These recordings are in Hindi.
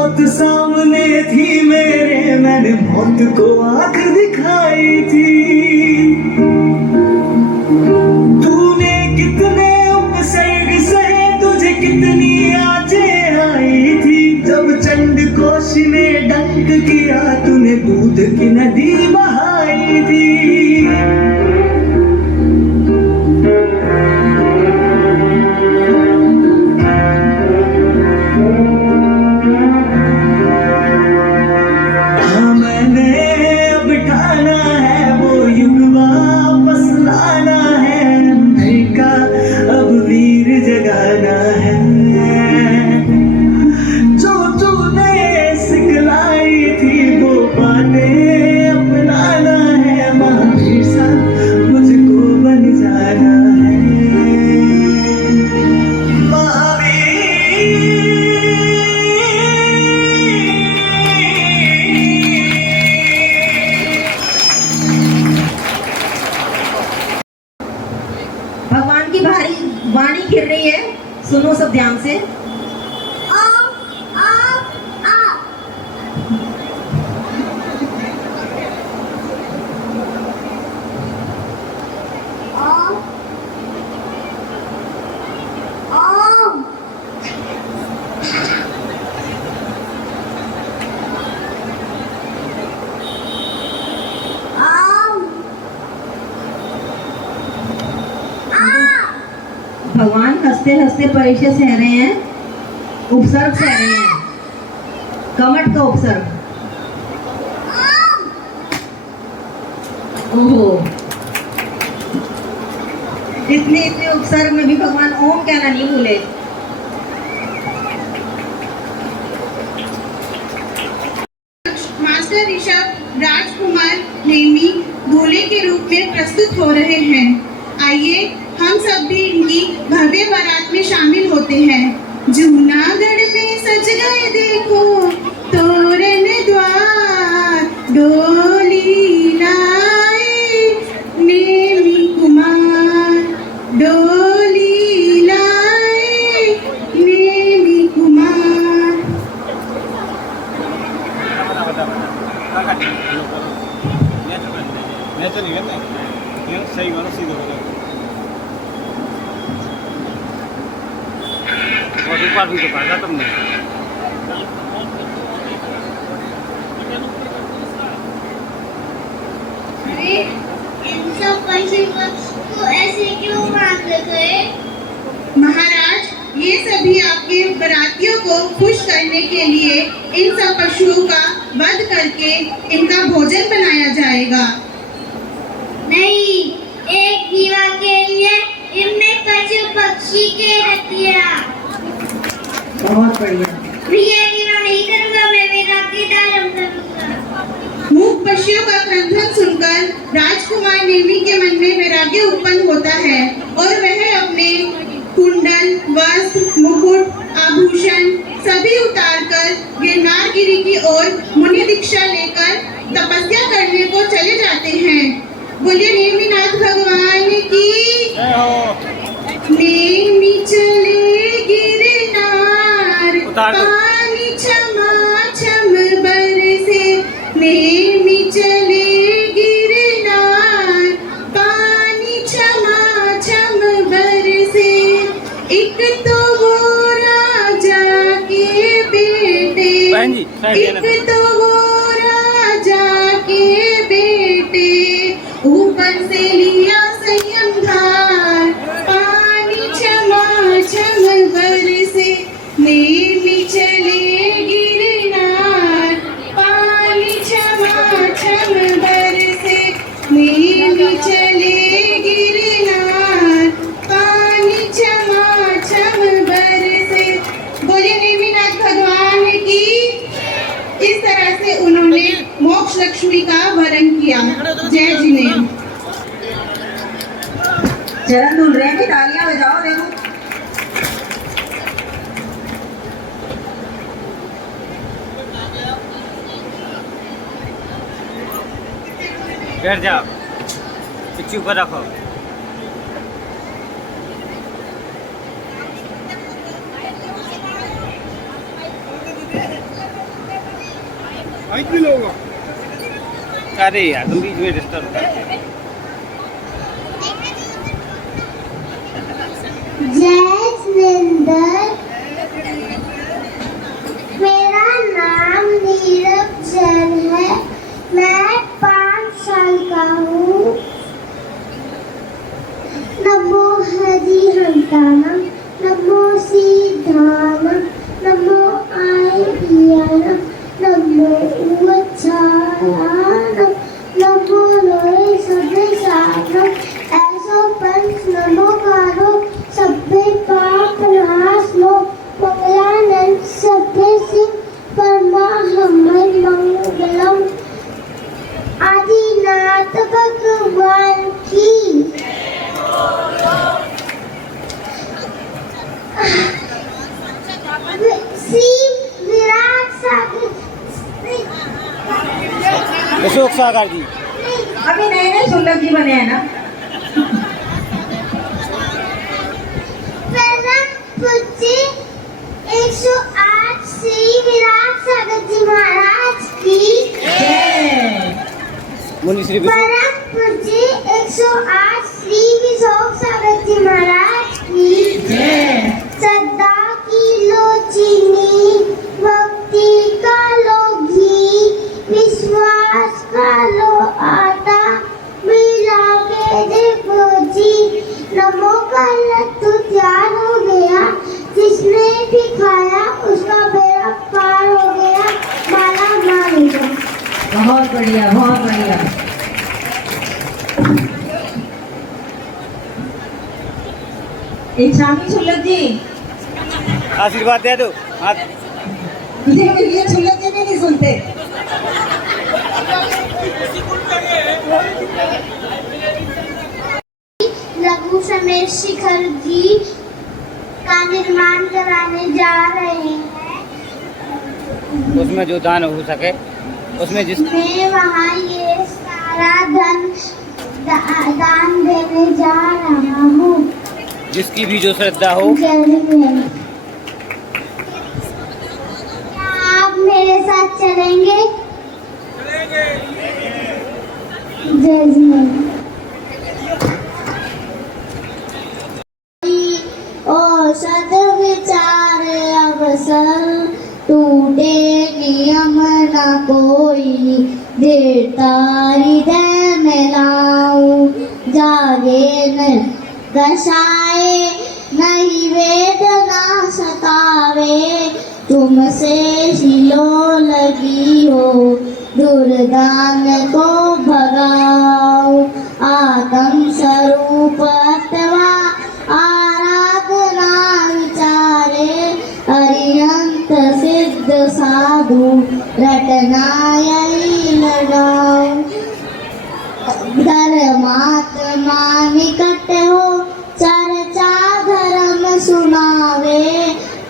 मौत सामने थी मेरे, मैंने मौत को आंख दिखाई थी। तूने कितने उपसर्ग सहे, तुझे कितनी आँचें आई थी। जब चंडकोश ने डंक किया, तूने दूध की नदी बहाई थी। भगवान की भारी वाणी गिर रही है, सुनो सब ध्यान से। भगवान हंसते हंसते परीक्षा सह रहे हैं, उपसर्ग सह रहे हैं, कमट का उपसर्ग। ओहो, इतने उपसर्ग में भी भगवान ओम कहना नहीं भूले। मास्टर ऋषभ राजकुमार नेमी दूल्हे के रूप में प्रस्तुत हो रहे हैं। आइए हम सब भी इनकी भव्य बारात में शामिल होते हैं। जूनागढ़ में सज गए देखो तोरण द्वार, डोली लाए नेमी कुमार, डोली लाए नेमी कुमार। सही वाला सीधा हो जाएगा। और ऊपर भी तो पाएगा तुमने। अरे इन सब पैसे को ऐसे क्यों मांग गए? महाराज, ये सभी आपके बरातियों को खुश करने के लिए इन सब पशुओं का वध करके इनका भोजन बनाया जाएगा। नहीं, एक दीवा के लिए इनने पशु पक्षी के रख दिया। बहुत बढ़िया। ये दीवा नहीं करूँगा, मैं मेरा कीर्तन करूँगा। मूक पक्षियों का क्रंदन सुनकर राजकुमार नेमी के मन में वैराग्य उत्पन्न होता है और वह अपने कुंडल, वस्त्र, मुकुट, आभूषण सभी उतारकर गिरनारगिरी की ओर मुनि दीक्षा लेकर तपस्या करने को चले जाते हैं। बोलिए नेमिनाथ भगवान की। नेमी चले गिरनार, पानी छमाछम बरसे। नेमी चले गिरनार, पानी छमाछम बरसे। एक तो वो राजा के बेटे, एक तो वो राजा के बेटे, ऊपर से लिया संयम धार, पानी छमाछम बरसे। नेमी चले गिरनार, पानी छमाछम बरसे। नेमी चले गिरनार, पानी छमाछम बरसे। बोले नेमिनाथ भगवान की। इस तरह से उन्होंने मोक्ष लक्ष्मी का वरण किया। जय जिनेन्द्र। चरण धुल रहे हैं कि तालियां बजाओ। देखो बैठ जाओ, चुप कर रखो। अरे यार तुम बीच में डिस्टर्ब करते हो। जैस्मिंदर, मेरा नाम नीरज जैन है। मैं 5 साल का हूँ। नमो हरि हंतानम, नमो सीधानम, नमो आय्यानम, नमो उच्चारणम, नमो लोए सभे साधम, ऐसो पंच नमोकारो सभे पाप नाश लो, मंगलानंद सभे सिंह परमाहमय मंगलम। आदिनाथ भगवान की श्री विराट सागर अशोक सागर जी अभी नए नए सुलभ जी बने हैं ना। परम पूज्य 108 श्री विराट सागर जी महाराज की मुनि श्री परम पूज्य 108 श्री विशोक सागर जी महाराज की श्रद्धा की लोचिनी, भक्ति का लो घी, विश्वास का लो आटा, मिला के देखो जी। नमो का लड्डू तैयार हो गया, जिसने भी खाया उसका बेड़ा पार हो गया, माला माल हो गया। बहुत बढ़िया, बहुत बढ़िया। एक शामी सुलभ जी, आशीर्वाद दे दो। हाँ ये सुलभ जी भी नहीं सुनते। लघु समेत शिखर जी का निर्माण कराने जा रहे हैं। उसमें जो दान हो सके उसमें जिस मैं वहाँ ये सारा दान देने जा रहा हूँ। जिसकी भी जो श्रद्धा हो। क्या आप मेरे साथ चलेंगे? जय ओ सद्विचार अवसर, टूटे नियम न कोई, देता हृदय में लाऊं, जागे न दशाए, नहीं वेदना सतावे, तुमसे ही लो लगी हो, दुर्दान को भगाओ, आत्म स्वरूप अथवा आराधना विचारे, अरियंत सिद्ध साधु रटना यही लगाओ, धर्मात्मा निकट हो, चर्चा धर्म सुनावे,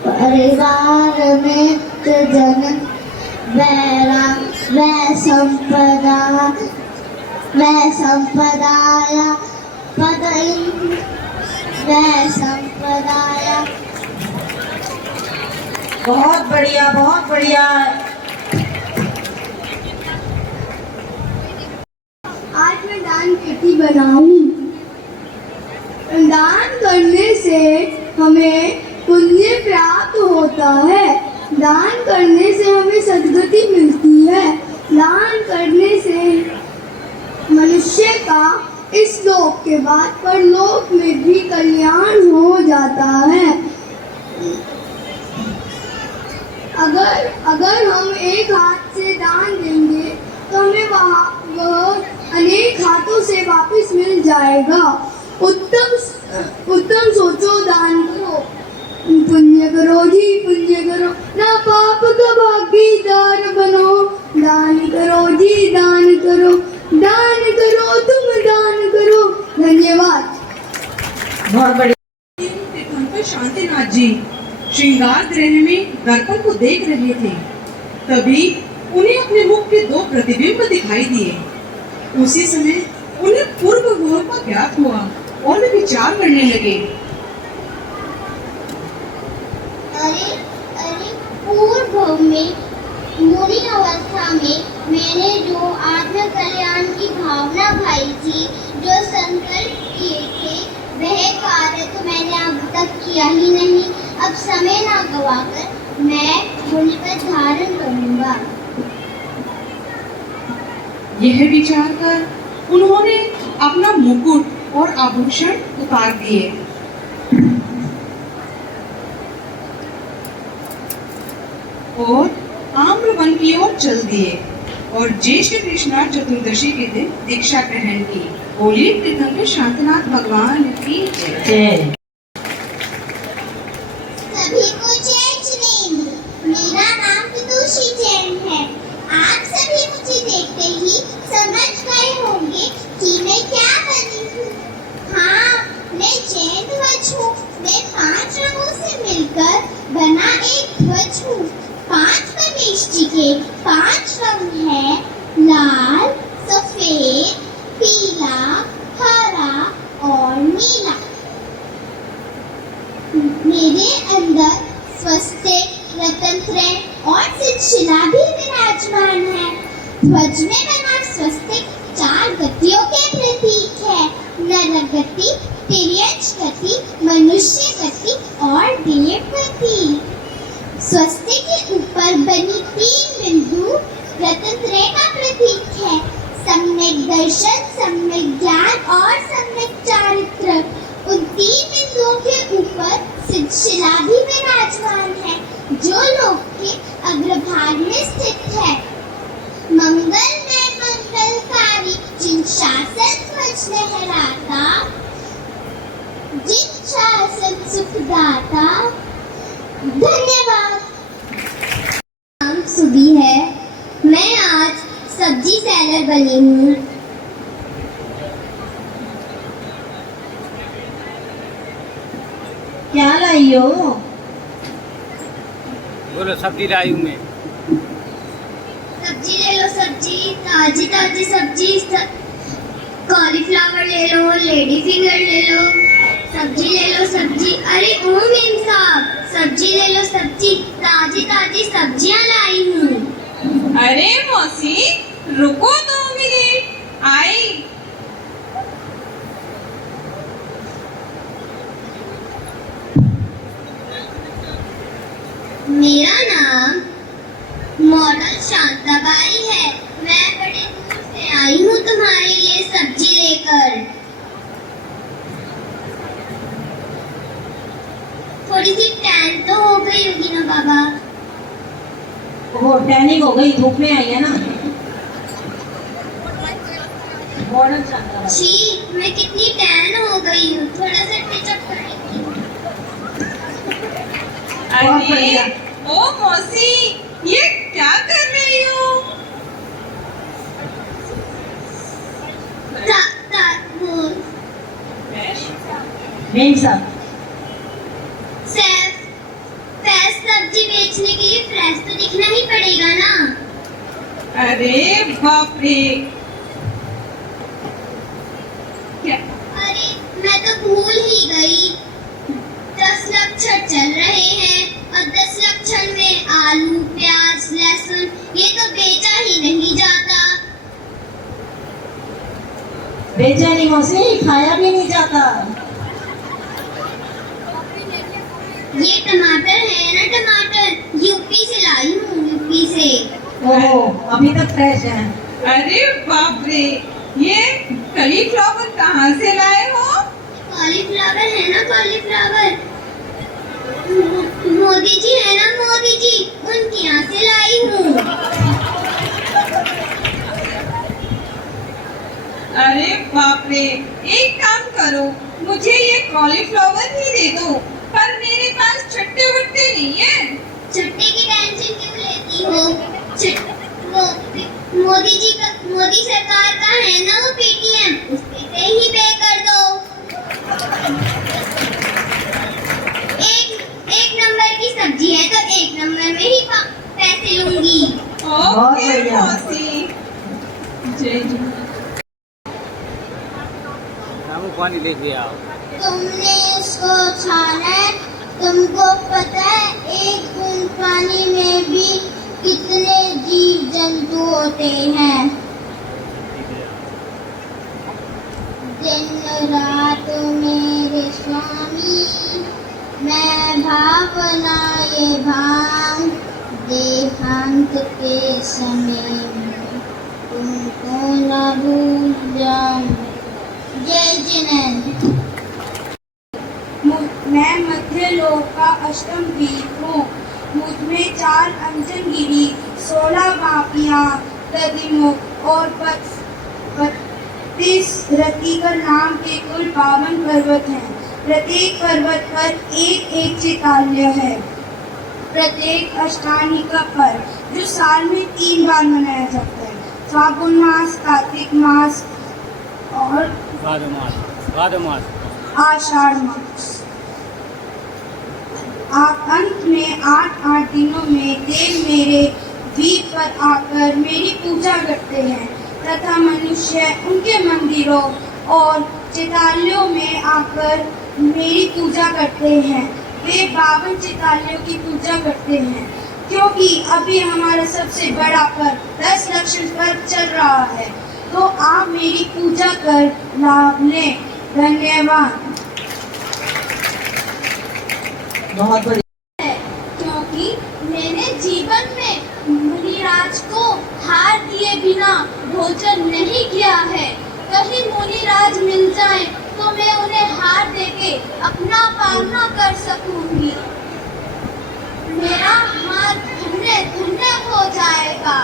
परिवार में जन वैरा वै संपदाया पद वै संपदाया। बहुत बढ़िया, बहुत बढ़िया। आज मैं दान पेटी बनाऊं। दान करने से हमें पुण्य प्राप्त होता है। दान करने से हमें सद्गति मिलती है। दान करने से मनुष्य का इस लोक के बाद परलोक में भी कल्याण हो जाता है। अगर हम एक हाथ से दान देंगे तो हमें वह अनेक हाथों से वापस मिल जाएगा। उत्तम सोचो, दान करो, पुण्य करो जी, पुण्य करो, ना पाप का भागीदार बनो। दान करो जी, दान करो, दान करो, तुम दान करो। धन्यवाद। बहुत बढ़िया। तीर्थंकर शांतिनाथ जी श्रृंगार गृह में दर्पण को देख रहे थे, तभी उन्हें अपने मुख के 2 प्रतिबिंब दिखाई दिए। उसी समय उन्हें पूर्व भोर का ज्ञात हुआ और वे विचार करने लगे। अरे पूर्व में बुरी अवस्था में मैंने जो आत्म कल्याण की भावना भाई थी, जो संकल्प किए थे, वह कार्य तो मैंने अब तक किया ही नहीं। अब समय ना गवाकर मैं मुनिपद धारण करूंगा। यह विचार कर उन्होंने अपना मुकुट और आभूषण उतार दिए और आम्रवन की ओर चल दिए और ज्येष्ठ कृष्णा चतुर्दशी के दिन दीक्षा ग्रहण की। बोली कृतज्ञ शांतनाथ भगवान की जय। सभी को जय जिनेंद्र। मेरा नाम तुलसी जैन है। आप सभी मुझे देखते ही समझ गए होंगे कि मैं क्या बनी हूँ। हाँ, मैं जैन ध्वज हूँ। मैं 5 रंगों से मिलकर बना एक ध्वज हूँ। 5 गणेश जी के 5 रंग हैं, लाल, सफेद, पीला, हरा और नीला। मेरे अंदर स्वस्तिक, रत्नत्रय और शिला भी विराजमान है। ध्वज में बना स्वस्तिक 4 गतियों के प्रतीक है, नर गति, तिर्यक गति, मनुष्य गति और देव गति। स्वस्तिक के ऊपर बनी 3 बिंदु रत्नत्रय का प्रतीक है, सम्यक दर्शन, सम्यक ज्ञान और सम्यक चारित्र। उन 3 बिंदुओं के ऊपर शिला भी विराजमान है, जो लोक के अग्रभाग में स्थित है। मंगल में मंगलकारी, जिन शासन ध्वज लहराता, जिन शासन सुखदाता। धन्यवाद। नाम सुबी है। मैं आज सब्जी सेलर बनी हूँ। क्या लाई हो? बोलो सब्जी लाई हूँ मैं। सब्जी ले लो, सब्जी ताजी ताजी सब्जी। कॉलीफ्लावर ले लो, लेडी फिंगर ले लो। सब्जी ले लो, सब्जी। अरे ओ मेम साहब, सब्जी ले लो, सब्जी। ताजी ताजी सब्जियां लाई हूँ। अरे मौसी रुको 2 मिनट, आई। मेरा नाम मॉडल शांताबाई है। मैं बड़े दूर से आई हूँ तुम्हारे लिए सब्जी लेकर। थोड़ी सी टैन तो हो गई होगी ना बाबा? वो टैनिंग हो गई, धूप में आई है ना। मॉडल शांता। छी, मैं कितनी टैन हो गई हूँ। थोड़ा सा टचअप करेंगी। बहुत बढ़िया। ओ मौसी ये क्या कर रही हो? मेम साहब, सैफ, फ्रेश सब्जी बेचने के लिए फ्रेश तो दिखना ही पड़ेगा ना। अरे बाप रे, क्या? अरे मैं तो भूल ही गई। 10 लक्षण चल रहे हैं और 10 लक्षण में आलू, प्याज, लहसुन ये तो बेचा ही नहीं जाता। बेचा नहीं मौसी, खाया भी नहीं जाता। ये टमाटर है ना, टमाटर यूपी से लाई हूँ, यूपी से। ओहो, अभी तक फ्रेश है। अरे बाप रे, ये कॉलीफ्लावर कहाँ से लाए हो? कॉलीफ्लावर है ना, कॉलीफ्लावर। मोदी जी है ना, मोदी जी, उनके यहाँ से लाई हूँ। अरे बाप रे, एक काम करो, मुझे ये कॉलीफ्लावर ही दे दो, पर मेरे पास छट्टे वट्टे नहीं है। छुट्टी की टेंशन क्यों लेती हो? मोदी सरकार का है ना वो पेटीएम, उस पे से ही पे कर दो। एक नंबर की सब्जी है तो 1 नंबर में ही पैसे लूंगी। ओके बढ़िया। मौसी, जय जी। रामू पानी लेके आओ। तुमने इसको छाना है, तुमको पता है 1 बूंद पानी में भी कितने जीव जंतु होते हैं। दिन रात मेरे स्वामी, मैं भावना ये भाव, देहांत के समय में तुमको न भूल जाऊं। जय जिनेंद्र। मैं मध्य लोक का अष्टम वीर हूँ। मुझ में 4 अंजनगिरी, 16 वापियाँ, प्रतिमुख और 32 रतिकर नाम के कुल 52 पर्वत हैं। प्रत्येक पर्वत पर एक एक चिताल्य है। प्रत्येक अष्टानी का पर्व जो साल में 3 बार मनाया जाता है, फागुन मास, कार्तिक मास और भादो मास आषाढ़ मास। अंत में 8 दिनों में देव मेरे द्वीप पर आकर मेरी पूजा करते हैं तथा मनुष्य उनके मंदिरों और चिताल्यों में आकर मेरी पूजा करते हैं। वे 52 चिताल्यों की पूजा करते हैं क्योंकि अभी हमारा सबसे बड़ा पर्व 10 लक्षण पर्व चल रहा है, तो आप मेरी पूजा कर लाभ लें। धन्यवाद। बहुत बढ़िया। क्योंकि मैंने जीवन में मुनिराज को हार दिए बिना भोजन नहीं किया है। कहीं मुनिराज मिल जाए तो मैं उन्हें हार देके अपना पालना कर सकूंगी। मेरा हार धन्य धन्य हो जाएगा।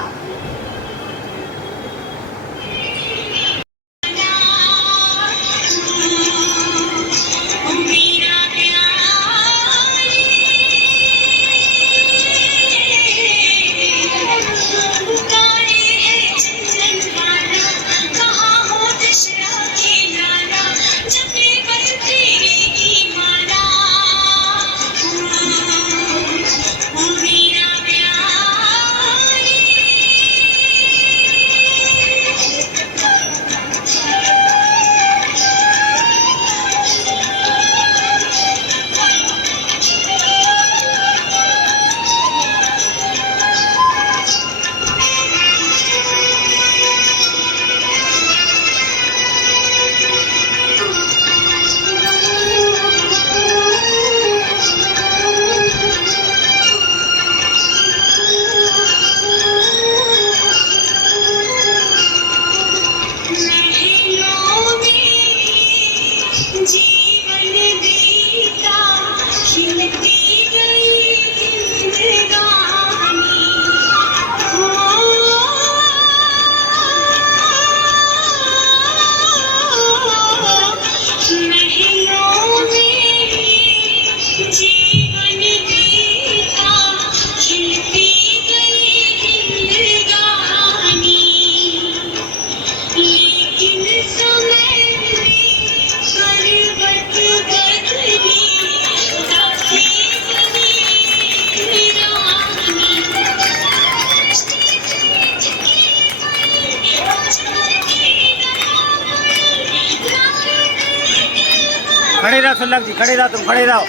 खड़े रहो सुल्लभ जी, खड़े रहो, तुम खड़े रहो।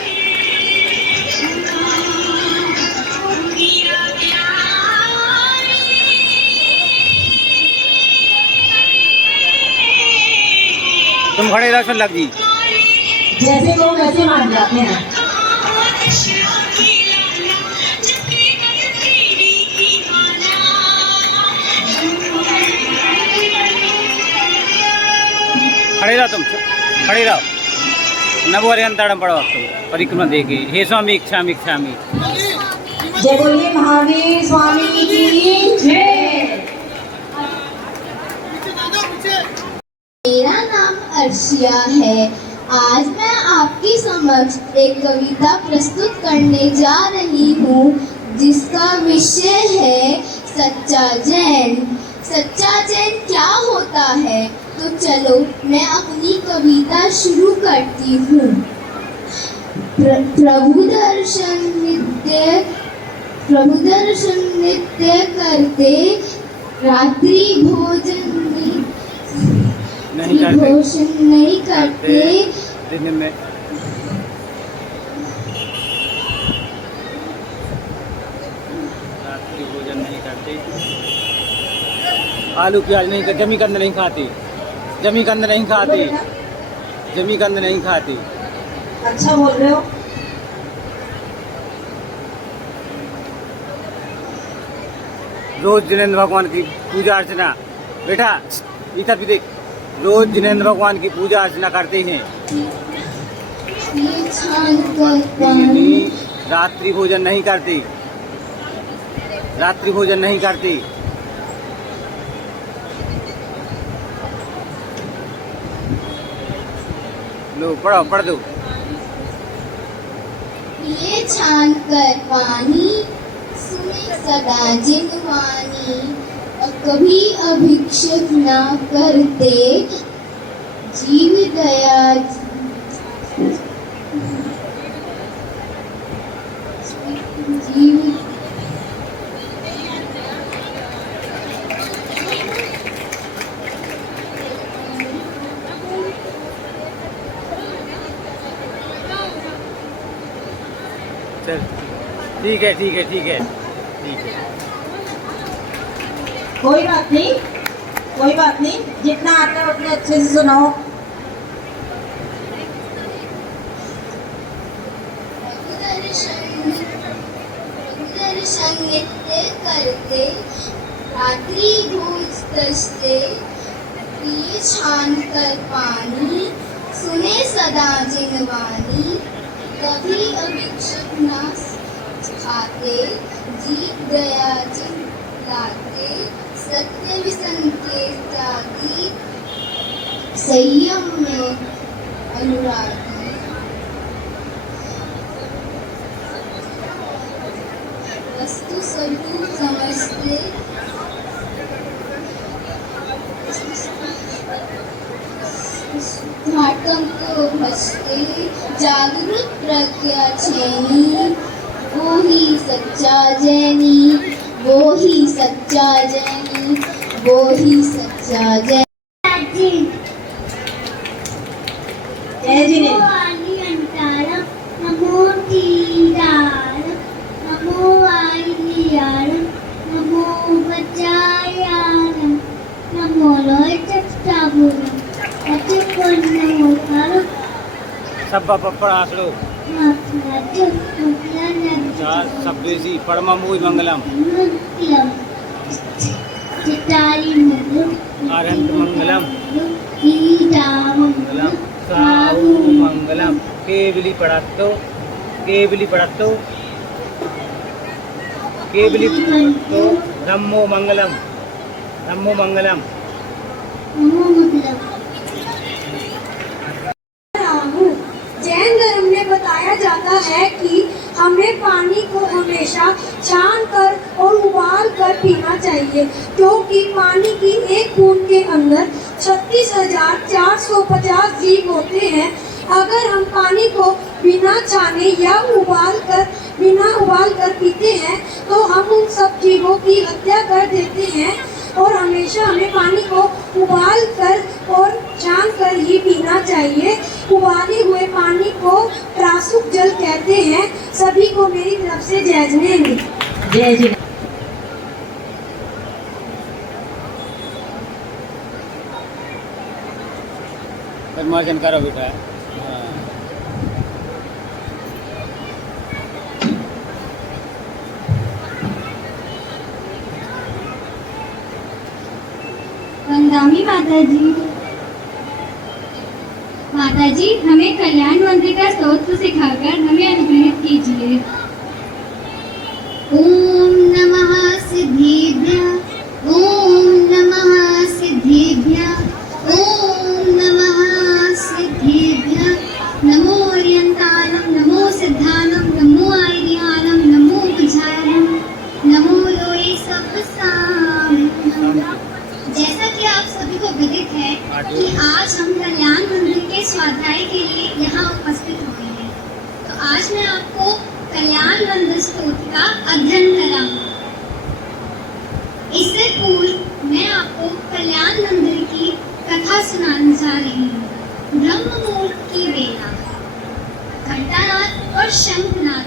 तुम खड़े रहो सुल्लभ जी। जैसे वो वैसे मान जाते हैं। खड़े रहो तुम, खड़े रहो। नवोरे अंतरम पड़ो परिक्रमा देखे। हे स्वामी इच्छामि इच्छामि। जय बोलिए महावीर स्वामी की जय। मेरा नाम अर्शिया है। आज मैं आपके समक्ष एक कविता प्रस्तुत करने जा रही हूँ जिसका विषय है सच्चा जैन। सच्चा जैन क्या होता है, तो चलो मैं अपनी कविता शुरू करती हूँ। प्रभु दर्शन नित्य करते, रात्रि भोजन नहीं करते, दिन में रात्रि भोजन आलू प्याज नहीं, जमी कंद नहीं खाती, जमी कंद नहीं खाती, जमी कंद नहीं खाती। अच्छा बोल रहे हो। रोज जिनेंद्र भगवान की पूजा अर्चना, बेटा इधर भी देख, रोज जिनेंद्र भगवान की पूजा अर्चना करते हैं। रात्रि भोजन नहीं करती, रात्रि भोजन नहीं करती। लो पढ़ो, पढ़ दो। ये छान कर पानी सुने सदा जिनवानी, और कभी अभिक्षेप ना करते जीव दया जीव चल ठीक है, ठीक है, ठीक है, ठीक है। कोई बात नहीं, कोई बात नहीं, जितना आता है उतने अच्छे से सुनाओ। दर्शन नित्य करते रात्रि भोज तजते, पिए छान कर पानी सुने सदा जिनवानी, कभी अभिक्षुक ना खाते जीव दया जिन लाते, सत्य विसन के त्यागी संयम में अनुरागी, वस्तु स्वरूप समझते घाटम को भजते जागृत प्रज्ञा चैनी, वो ही सच्चा जैनी, वो ही सच्चा जैनी, वो ही सच्चा जैनी। जय जी ने नमो तीरार, नमो वायुयार, नमो बचायार, नमो लोहितस्ताबुर, नमो तार, सब पढ़ास लो। चार सब्देशी परममूल मंगलम, अरहंत मंगलम, मंगलम साहु मंगलम, केवली पढ़ातो, केवली पढ़ातो, केवली तो धम्मो मंगलम, धम्मो मंगलम। जैन धर्म में बताया जाता है कि हमें पानी को हमेशा छान कर और उबाल कर पीना चाहिए, क्योंकि पानी की एक बूंद के अंदर 36,450 जीव होते हैं। अगर हम पानी को बिना छाने या बिना उबाल कर पीते हैं तो हम उन सब जीवों की हत्या कर देते हैं, और हमेशा हमें पानी को उबाल कर और छान कर ही पीना चाहिए। उबाले हुए पानी को त्रासुक जल कहते हैं। सभी को मेरी तरफ से जय जिनेंद्र। जय जी। मार्जन करो बेटा। वंदामी माताजी। माताजी, हमें कल्याण मंत्र का स्तोत्र सिखाकर हमें अनुग्रहित कीजिए। ओम नमः सिद्धिभ्यः, ओम नमः सिद्धिभ्यः, ओम नमः सिद्धिभ्यः। नमो ओरियंतालम, नमो सिद्धानम, नमो आर्यानम, नमो बुझायनम, नमो लोए सप्तसाम। जैसा कि आप सभी को अवगत है कि आज हम कल्याण मंदिर के स्वाध्याय के लिए यहाँ उपस्थित हुए हैं, तो आज मैं आपको कल्याण मंदिर स्तोत्र का अध्ययन कराऊंगा। इससे पूर्व मैं आपको कल्याण मंदिर की कथा सुनाने जा रही हूँ। ब्रह्म मुहूर्त की बेला घंटानाद और शंखनाद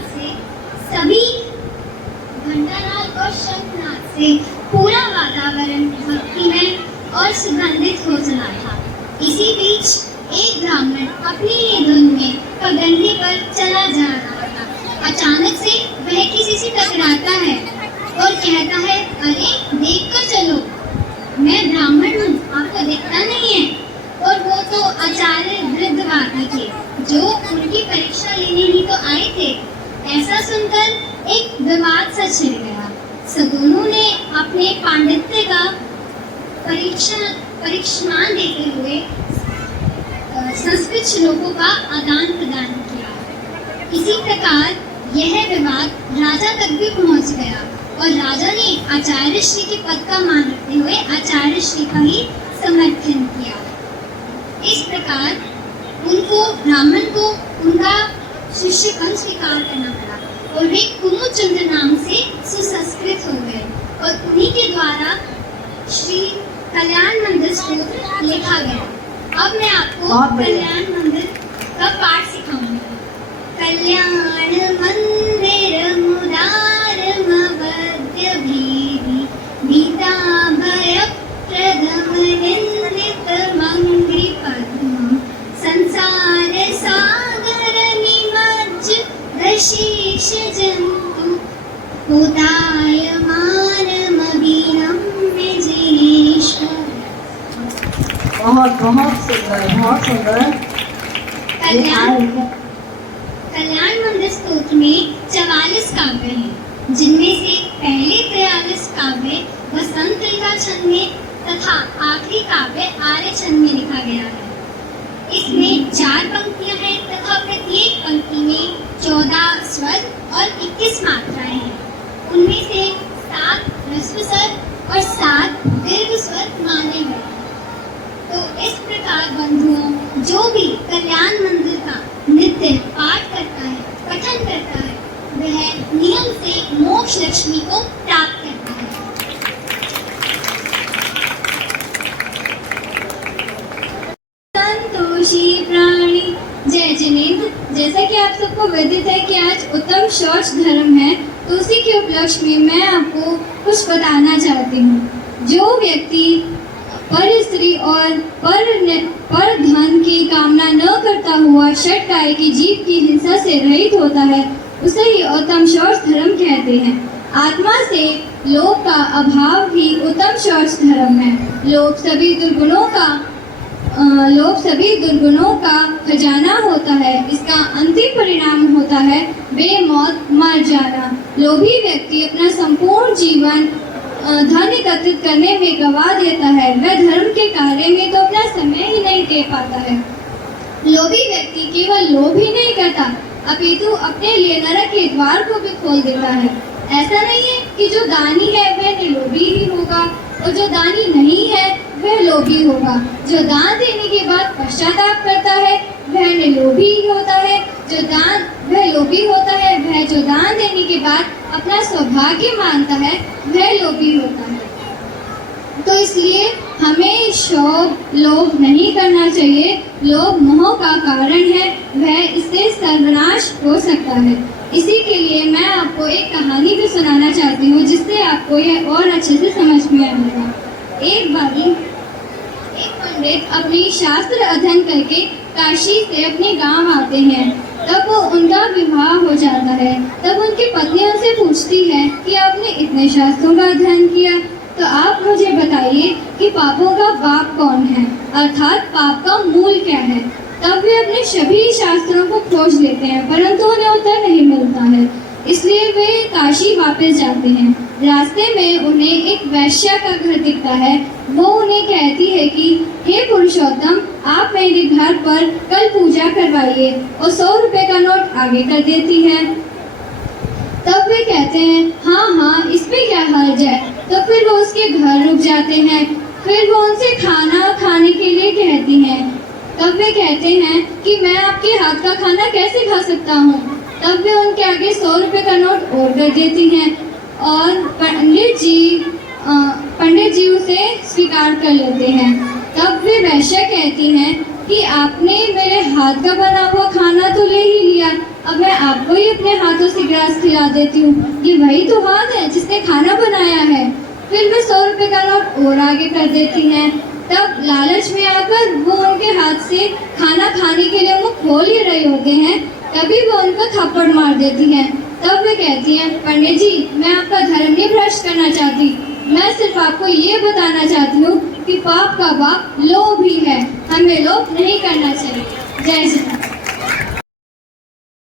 से पूरा वातावरण भक्तिमय और सुगंधित हो चला था। इसी बीच एक ब्राह्मण अपनी ही धुन में पगडंडी पर चला जा रहा था। अचानक से वह किसी से टकराता है और कहता है, अरे देख कर चलो, मैं ब्राह्मण हूँ, आपको दिखता नहीं है। और वो तो आचार्य वृद्धवादी थे जो उनकी परीक्षा लेने ही तो आए थे। ऐसा सुनकर एक विवाद सा छिड़ गया। दोनों ने अपने पांडित्य का परीक्षमान देते हुए संस्कृत श्लोकों का आदान प्रदान किया। इसी प्रकार यह विवाद राजा तक भी पहुंच गया और राजा ने आचार्य श्री के पद का मान रखते हुए आचार्य श्री का ही समर्थन किया। इस प्रकार ब्राह्मण को उनका शिष्यपन स्वीकार करना पड़ा और वे कुमुदचंद्र नाम से सुसंस्कृत हो गए और उन्हीं के द्वारा श्री कल्याण मंदिर स्तोत्र लिखा गया। अब मैं आपको कल्याण मंदिर का पाठ सिखाऊंगी। कल्याण मंदिर मुदार मवद्य भीति भीताभय प्रदम निंदित मंगरी पद्म संसार सागर निमज्ज दशीष जंतु उदायमानमभिनम्य जिनेश्वर। बहुत बहुत सुंदर, बहुत सुंदर। कल्याण मंदिर स्तोत्र में 44 काव्य हैं, जिनमें से पहले 43 काव्य वसंत ऋतु छंद में तथा आखिरी काव्य आर्य छंद में लिखा गया है। इसमें 4 पंक्तियां हैं तथा प्रत्येक पंक्ति में 14 स्वर और 21 मात्राएं हैं। उनमें से 7 ह्रस्व स्वर और 7 दीर्घ स्वर माने गए। तो इस प्रकार बंधुओं, जो भी कल्याण मंदिर का नित्य पाठ करता है, पठन करता है, वह नियम से मोक्ष लक्ष्मी को प्राप्त करता है। संतोषी प्राणी। जय जिनेंद्र, जैसा कि आप सबको विदित है कि आज उत्तम शौच धर्म है, तो उसी के उपलक्ष्य में मैं आपको कुछ बताना चाहती हूँ। जो व्यक्ति पर स्त्री और पर धन की कामना न करता हुआ षटकाय की जीव की हिंसा से रहित होता है, उसे ही उत्तम शौच धर्म कहते हैं। आत्मा से लोभ का अभाव ही उत्तम शौच धर्म है। लोभ सभी दुर्गुणों का खजाना होता है। इसका अंतिम परिणाम होता है बेमौत मर जाना। लोभी व्यक्ति अपना संपूर्ण जीवन धन एकत्रित करने में गवा देता है। वह धर्म के कार्य में तो अपना समय ही नहीं दे पाता है। लोभी व्यक्ति केवल लोभ ही नहीं करता, अपितु अपने लिए नरक के द्वार को भी खोल देता है। ऐसा नहीं है कि जो दानी है वह निर्लोभी ही होगा और जो दानी नहीं है वह लोभी होगा। जो दान देने के बाद पश्चाताप करता है वह निर्लोभी ही होता है। वह लोभी होता है। वह जो दान देने के बाद अपना सौभाग्य मानता है वह लोभी होता है। तो इसलिए हमें लोभ नहीं करना चाहिए। लोभ मोह का कारण है, वह इससे सर्वनाश हो सकता है। इसी के लिए मैं आपको एक कहानी भी सुनाना चाहती हूँ, जिससे आपको यह और अच्छे से समझ में आएगा। एक बारी एक पंडित अपनी शास्त्र अध्ययन करके काशी से अपने गांव आते हैं। तब उनका विवाह हो जाता है। तब उनकी पत्नी उनसे पूछती है कि आपने इतने शास्त्रों का अध्ययन किया, तो आप मुझे बताइए कि पापों का बाप कौन है, अर्थात पाप का मूल क्या है। तब वे अपने सभी शास्त्रों को खोज लेते हैं, परंतु उन्हें उत्तर नहीं मिलता है। इसलिए वे काशी वापस जाते हैं। रास्ते में उन्हें एक वैश्या का घर दिखता है। वो उन्हें कहती है कि हे पुरुषोत्तम, आप मेरे घर पर कल पूजा करवाइए, और 100 रुपए का नोट आगे कर देती है। तब वे कहते हैं हाँ, इसमें क्या हर्ज है। तो फिर वो उसके घर रुक जाते हैं। फिर वो उनसे खाना खाने के लिए कहती हैं। तब वे कहते हैं कि मैं आपके हाथ का खाना कैसे खा सकता हूँ। तब वे उनके आगे 100 रुपए का नोट और कर देती हैं और पंडित जी उसे स्वीकार कर लेते हैं। तब वे वैश्या कहती हैं कि आपने मेरे हाथ का बना हुआ खाना तो ले ही लिया, अब मैं आपको ही अपने हाथों से ग्रास खिला देती हूँ। ये वही तो हाथ है जिसने खाना बनाया है। फिर वे 100 रुपए का नोट और आगे कर देती हैं तब लालच में आकर वो उनके हाथ से खाना खाने के लिए मुंह खोल ही रहे होते हैं, तभी वो उनको थप्पड़ मार देती हैं। तब वे कहती हैं, पंडित जी मैं आपका धर्म नहीं भ्रष्ट करना चाहती, मैं सिर्फ आपको ये बताना चाहती हूँ कि पाप का बाप लोभ ही है, हमें लोभ नहीं करना चाहिए। जय श्री राम।